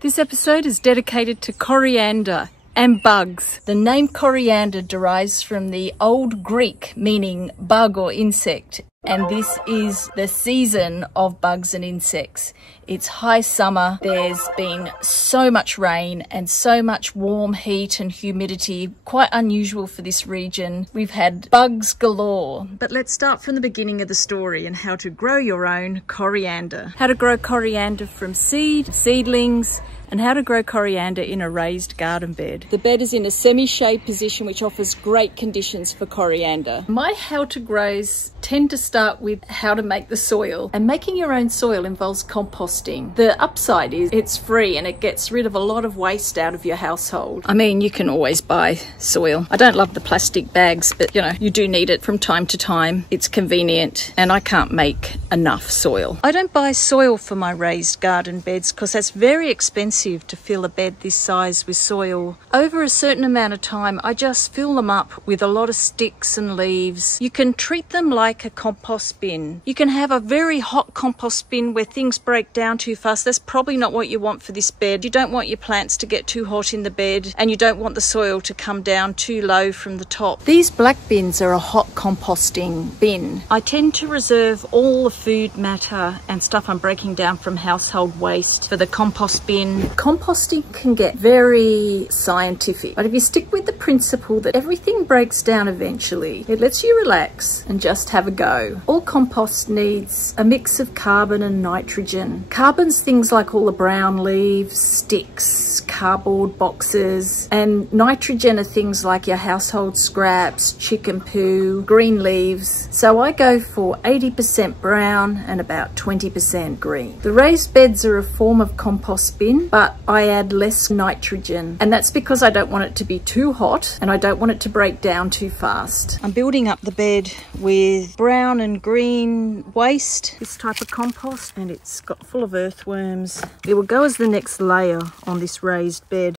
This episode is dedicated to coriander and bugs. The name coriander derives from the Old Greek meaning bug or insect, and this is the season of bugs and insects. It's high summer, there's been so much rain and so much warm heat and humidity, quite unusual for this region. We've had bugs galore. But let's start from the beginning of the story and how to grow your own coriander. How to grow coriander from seedlings, and how to grow coriander in a raised garden bed. The bed is in a semi-shade position which offers great conditions for coriander. My how to grows tend to start with how to make the soil, and making your own soil involves composting. The upside is it's free and it gets rid of a lot of waste out of your household. I mean, you can always buy soil. I don't love the plastic bags, but you know, you do need it from time to time. It's convenient and I can't make enough soil. I don't buy soil for my raised garden beds because that's very expensive to fill a bed this size with soil. Over a certain amount of time, I just fill them up with a lot of sticks and leaves. You can treat them like a compost bin. You can have a very hot compost bin where things break down too fast. That's probably not what you want for this bed. You don't want your plants to get too hot in the bed, and you don't want the soil to come down too low from the top. These black bins are a hot composting bin. I tend to reserve all the food matter and stuff I'm breaking down from household waste for the compost bin. Composting can get very scientific, but if you stick with the principle that everything breaks down eventually, it lets you relax and just have a go. All compost needs a mix of carbon and nitrogen. Carbon's things like all the brown leaves, sticks, cardboard boxes, and nitrogen are things like your household scraps, chicken poo, green leaves. So I go for 80% brown and about 20% green. The raised beds are a form of compost bin, but I add less nitrogen, and that's because I don't want it to be too hot and I don't want it to break down too fast. I'm building up the bed with brown and green waste, this type of compost, and it's got full of earthworms. It will go as the next layer on this raised bed.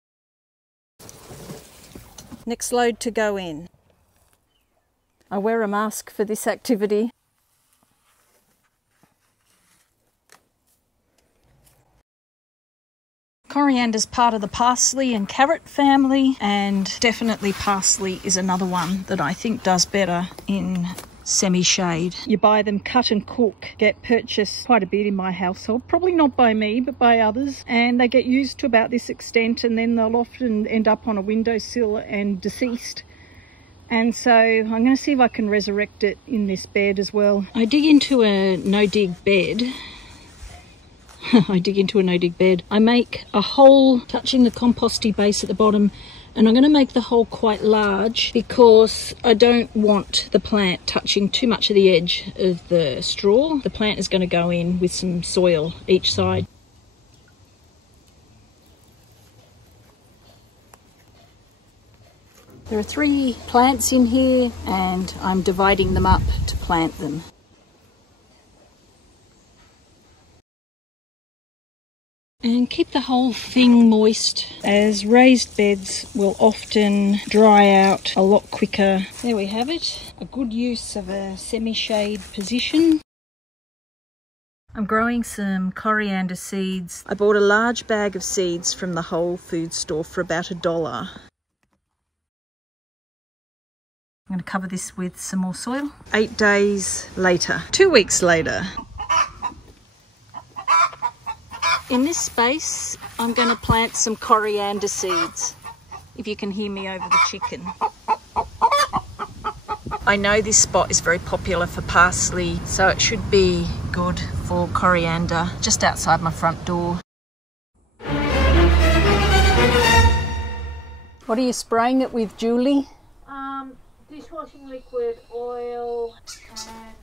Next load to go in. I wear a mask for this activity. Coriander's part of the parsley and carrot family, and definitely parsley is another one that I think does better in semi-shade. You buy them cut and cook, get purchased quite a bit in my household, probably not by me but by others, and they get used to about this extent, and then they'll often end up on a windowsill and deceased. And so I'm going to see if I can resurrect it in this bed as well. I dig into a no-dig bed. I dig into a no-dig bed. I make a hole touching the composty base at the bottom, and I'm going to make the hole quite large because I don't want the plant touching too much of the edge of the straw. The plant is going to go in with some soil each side. There are 3 plants in here and I'm dividing them up to plant them. And keep the whole thing moist, as raised beds will often dry out a lot quicker. There we have it, a good use of a semi-shade position. I'm growing some coriander seeds. I bought a large bag of seeds from the Whole Foods store for about $1. I'm going to cover this with some more soil. 8 days later, 2 weeks later. In this space, I'm going to plant some coriander seeds, if you can hear me over the chicken. I know this spot is very popular for parsley, so it should be good for coriander, just outside my front door. What are you spraying it with, Julie? Dishwashing liquid, oil, and...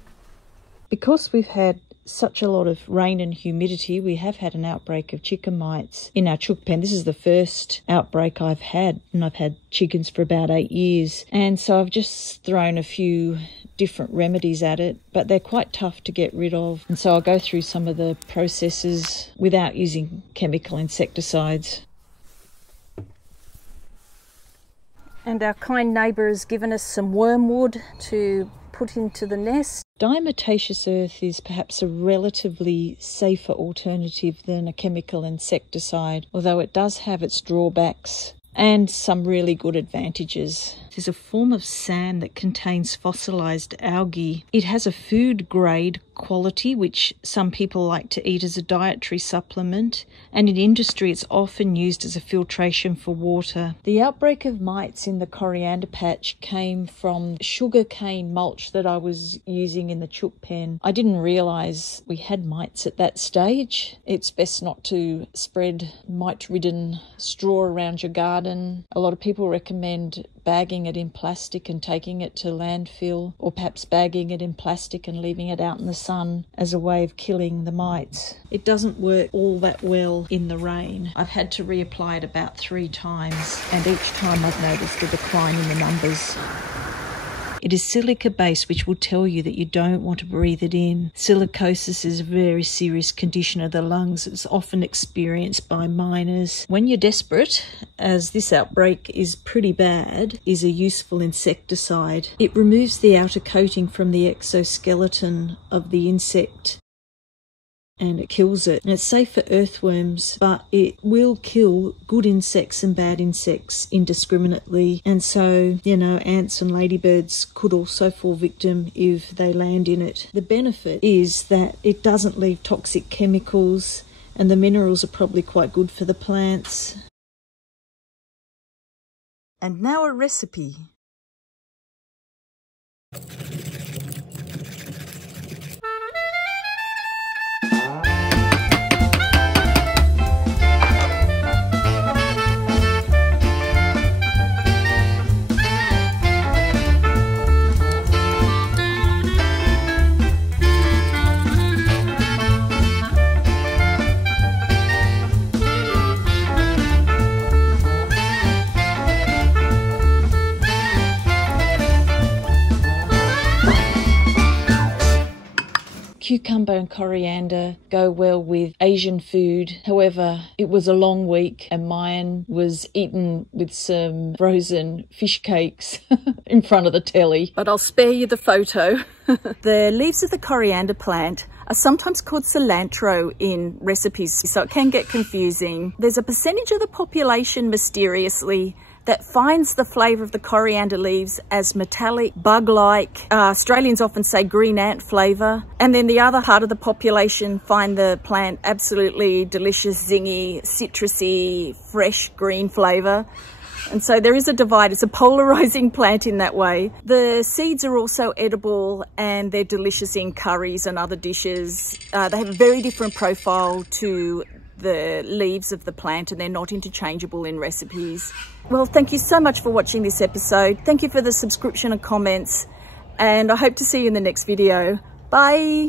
Because we've had such a lot of rain and humidity, we have had an outbreak of chicken mites in our chook pen. This is the first outbreak I've had, and I've had chickens for about 8 years. And so I've just thrown a few different remedies at it, but they're quite tough to get rid of. And so I'll go through some of the processes without using chemical insecticides. And our kind neighbour has given us some wormwood to put into the nest. Diatomaceous earth is perhaps a relatively safer alternative than a chemical insecticide, although it does have its drawbacks and some really good advantages. There's a form of sand that contains fossilized algae. It has a food grade quality, which some people like to eat as a dietary supplement, and in industry it's often used as a filtration for water. The outbreak of mites in the coriander patch came from sugarcane mulch that I was using in the chook pen. I didn't realise we had mites at that stage. It's best not to spread mite-ridden straw around your garden. A lot of people recommend bagging it in plastic and taking it to landfill, or perhaps bagging it in plastic and leaving it out in the sun as a way of killing the mites. It doesn't work all that well in the rain. I've had to reapply it about 3 times, and each time I've noticed a decline in the numbers. It is silica based, which will tell you that you don't want to breathe it in. Silicosis is a very serious condition of the lungs. It's often experienced by miners. When you're desperate, as this outbreak is pretty bad, is a useful insecticide. It removes the outer coating from the exoskeleton of the insect and it kills it. And it's safe for earthworms, but it will kill good insects and bad insects indiscriminately. And so, you know, ants and ladybirds could also fall victim if they land in it. The benefit is that it doesn't leave toxic chemicals, and the minerals are probably quite good for the plants. And now a recipe. Cucumber and coriander go well with Asian food. However, it was a long week and mine was eaten with some frozen fish cakes in front of the telly. But I'll spare you the photo. The leaves of the coriander plant are sometimes called cilantro in recipes, so it can get confusing. There's a percentage of the population, mysteriously, that finds the flavour of the coriander leaves as metallic, bug-like. Australians often say green ant flavour. And then the other part of the population find the plant absolutely delicious, zingy, citrusy, fresh green flavour. And so there is a divide. It's a polarising plant in that way. The seeds are also edible and they're delicious in curries and other dishes. They have a very different profile to the leaves of the plant, and they're not interchangeable in recipes. Well, thank you so much for watching this episode. Thank you for the subscription and comments, and I hope to see you in the next video. Bye.